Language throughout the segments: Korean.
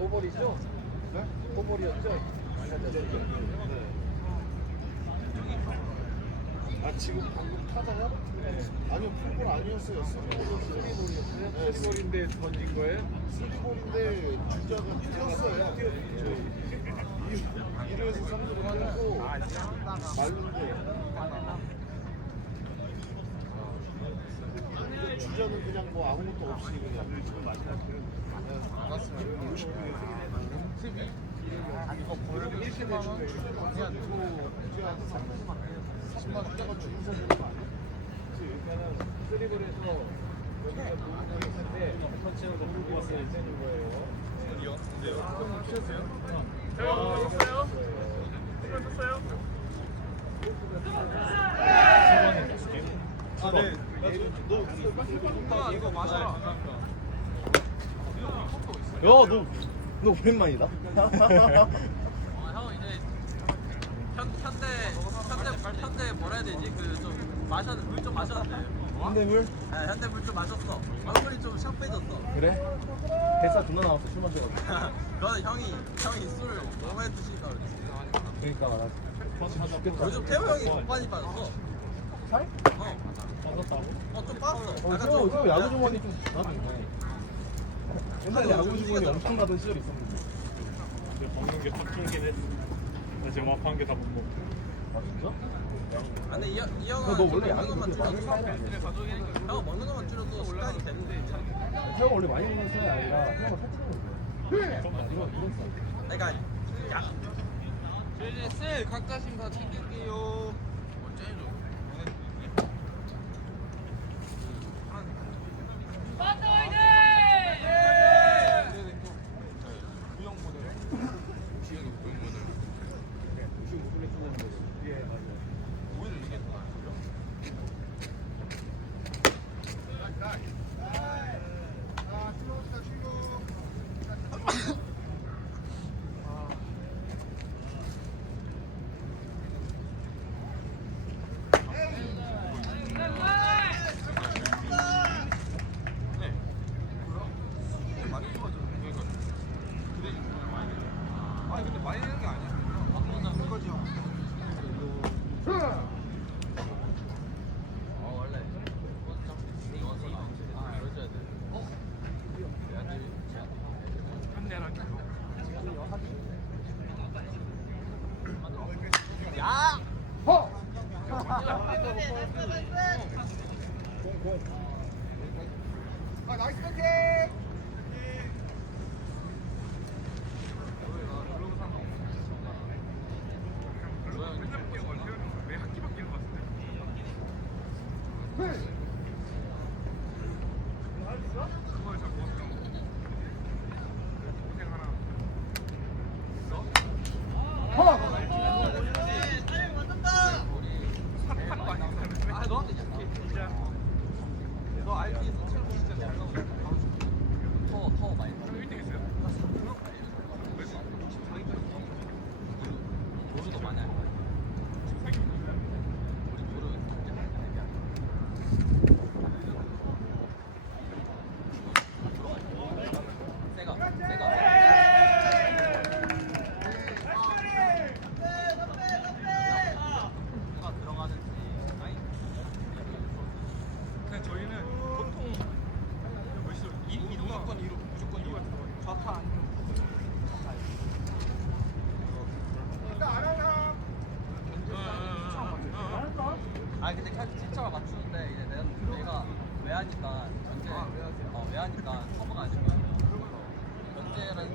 오버리죠? 네? 오버리였죠? 네. 아 지금 방금 타자야? 아니요 풀볼 아니었어요. 쓰리볼이었어요. 네, 쓰리볼인데 던진 거예요? 쓰리볼인데 주자가 뛰었어요. 1루에서 3루로 뛰고 말른데 주자는 그냥 뭐 아무것도 없이 그냥 이렇게 내주면 그냥 주자가 주자가 주면서 보는 거 아니야? 그러니까는 쓰리볼에서 여기가 부분이 있는데 터치는 거 보고 되는 거예요. 어디요? 근데요? 그럼 치셨어요? 쳤어요? 쳤어요? 아, 네. 이거 마셔라. 야, 너 오랜만이다. 형 이제 현대 뭐라 해야 되지? 그 좀 물 좀 마셨는데. 현대물? 네, 현대 물 좀 마셨어. 얼굴이 좀 샤프해졌어. 그래? 뱃살 존나 나왔어, 술 마셔가지고. 그건 형이 술을 너무 많이 드시니까 그렇지. 그러니까 나 죽겠다. 요즘 태호 형이 더 많이 빠졌어. 살? 좀 빠졌어. 약간 태호 야구 주머니 좀 나던데. 옛날에 야구 주머니 엄청 나던 시절이 있었는데. 먹는 게 바뀌긴 했어. 나 지금 앞한 게 다 못 먹어. 아 진짜? 아, 근데 이 형은 너 원래 먹는 양이 것만 그렇게 많이 줄여도 사야 형 먹는 것만 줄여도 식단이 되는데. 태호가 원래 많이 먹는 스타일이 아니라 태호가 살찌는 건데. 이런 스타일. 그러니까 야. 이제 셀 각자씩 다 챙길게요. 아니 근데 많이 되는 게 아니야. 그거지 형. 원래 이뤄줘야 돼. 야! 아 나이스 뱅킹! 아, 너한테 진짜. 너 알지? 수치로 진짜 잘 나오고. 더 많이 나와. 1등 했어요? 조수도 많이 할 거야. 우리 조루 이제 누가 들어가는지 근데 저희는 보통 멋있어. 무조건 2루, 무조건 2루. 좌타 아니면 근데 캐치가 맞추는데 이제 내가 외하니까 외하니까 커버가 아니면 견제를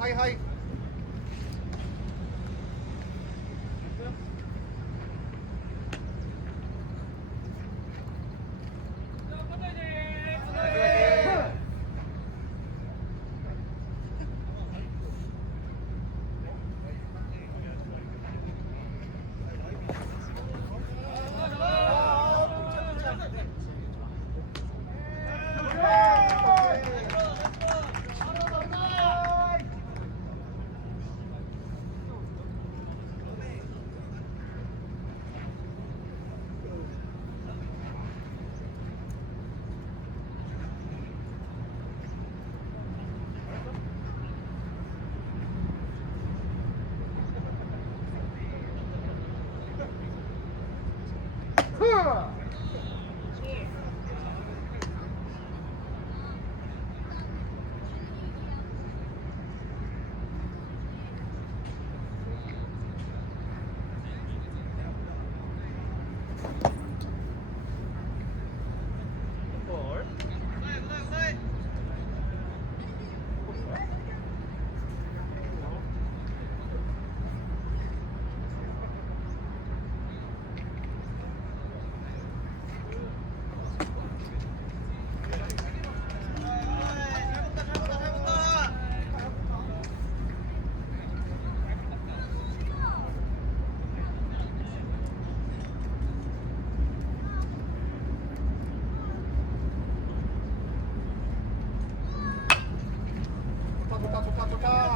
하이 하이. 좋다 좋다 좋다.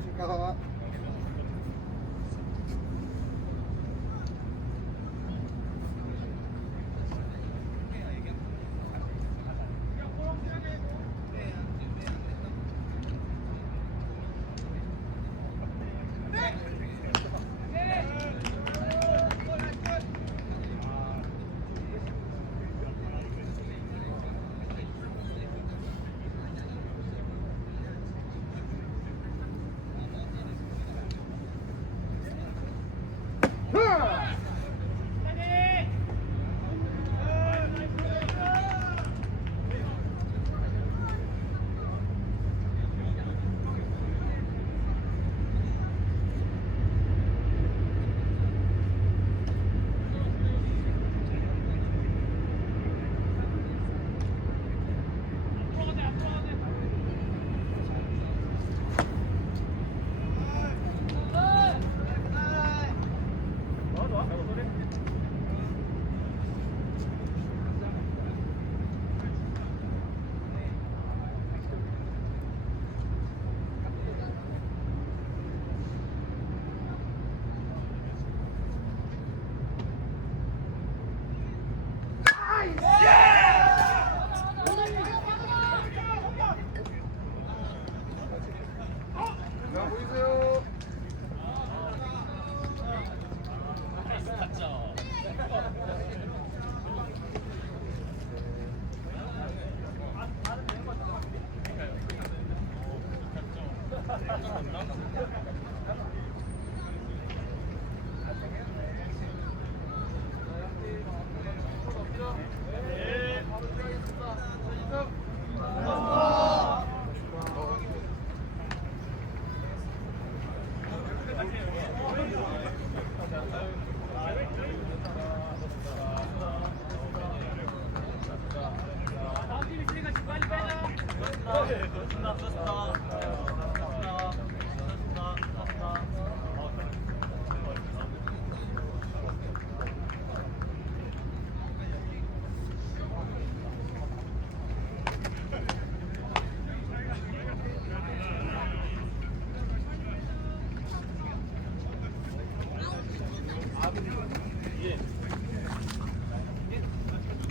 안녕하십니까. 자, 보이세요? 어,